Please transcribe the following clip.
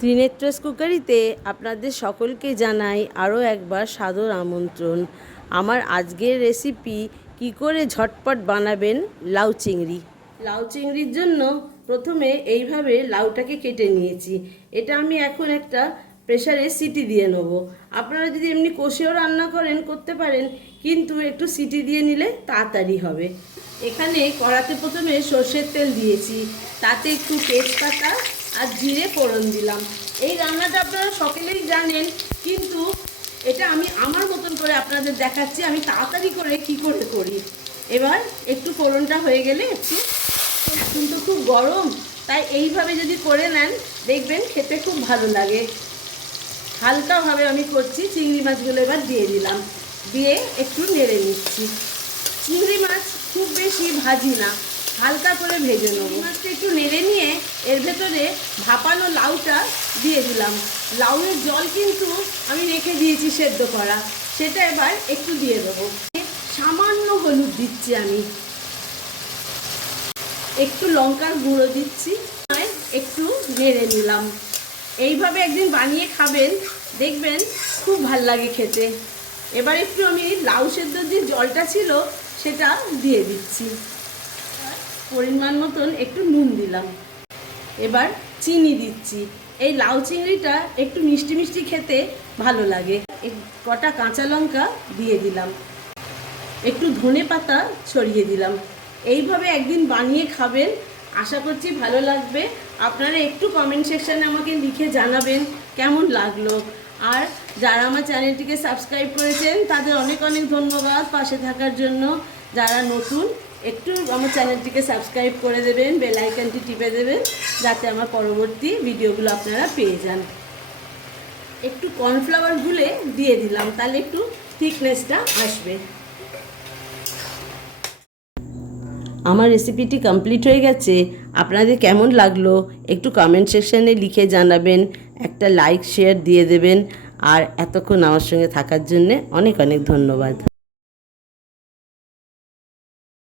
ত্রিনেত্রস কুকারিতে আপনাদের সকলকে জানাই আরও একবার সাদর আমন্ত্রণ। আমার আজকের রেসিপি কি করে ঝটপট বানাবেন লাউ চিংড়ি। লাউ চিংড়ির জন্য প্রথমে এইভাবে লাউটাকে কেটে নিয়েছি। এটা আমি এখন একটা প্রেসারে সিটি দিয়ে নেবো। আপনারা যদি এমনি কষেও রান্না করতে পারেন, কিন্তু একটু সিটি দিয়ে নিলে তাড়াতাড়ি হবে। এখানে কড়াতে প্রথমে সর্ষের তেল দিয়েছি, তাতে একটু তেজপাতা আর জিরে ফোড়ন দিলাম। এই রান্নাটা আপনারা সকলেই জানেন, কিন্তু এটা আমি আমার মতন করে আপনাদের দেখাচ্ছি আমি তাড়াতাড়ি করে কি করে করি। এবার একটু ফোড়নটা হয়ে গেলে এখন তো খুব গরম, তাই এইভাবে যদি করে নেন দেখবেন খেতে খুব ভালো লাগে। হালকাভাবে আমি করছি। চিংড়ি মাছগুলো এবার দিয়ে দিলাম, দিয়ে একটু নেড়ে নিচ্ছি। চিংড়ি মাছ খুব বেশি ভাজি না, হালকা করে ভেজে নেব। মাছটা একটু নেড়ে নিয়ে এর ভেতরে ভাপানো লাউটা দিয়ে দিলাম। লাউয়ের জল কিন্তু আমি রেখে দিয়েছি সেদ্ধ করা, সেটা এবার একটু দিয়ে দেবো। সামান্য হলুদ দিচ্ছি, আমি একটু লঙ্কার গুঁড়ো দিচ্ছি, একটু নেড়ে নিলাম। এইভাবে একদিন বানিয়ে খাবেন, দেখবেন খুব ভাল লাগে খেতে। এবার একটু আমি লাউ সেদ্ধ যে জলটা ছিল সেটা দিয়ে দিচ্ছি। পরিমাণ মতন একটু নুন দিলাম। এবার চিনি দিচ্ছি। এই লাউ চিংড়িটা একটু মিষ্টি মিষ্টি খেতে ভালো লাগে। কটা কাঁচা লঙ্কা দিয়ে দিলাম, একটু ধনে পাতা ছড়িয়ে দিলাম। এইভাবে একদিন বানিয়ে খাবেন, আশা করছি ভালো লাগবে। আপনারা একটু কমেন্ট সেকশানে আমাকে লিখে জানাবেন কেমন লাগলো। আর যারা আমার চ্যানেলটিকে সাবস্ক্রাইব করেছেন তাদের অনেক অনেক ধন্যবাদ পাশে থাকার জন্য। যারা নতুন, একটু আমার চ্যানেলটিকে সাবস্ক্রাইব করে দেবেন, বেল আইকনটি টিপে দেবেন, যাতে আমার পরবর্তী ভিডিওগুলো আপনারা পেয়ে যান। একটু কর্নফ্লাওয়ার গুলে দিয়ে দিলাম, তাহলে একটু থিকনেসটা আসবে। আমার রেসিপিটি কমপ্লিট হয়ে গেছে। আপনাদের কেমন লাগলো একটু কমেন্ট সেকশানে লিখে জানাবেন, একটা লাইক শেয়ার দিয়ে দেবেন। আর এতক্ষণ আমার সঙ্গে থাকার জন্যে অনেক অনেক ধন্যবাদ।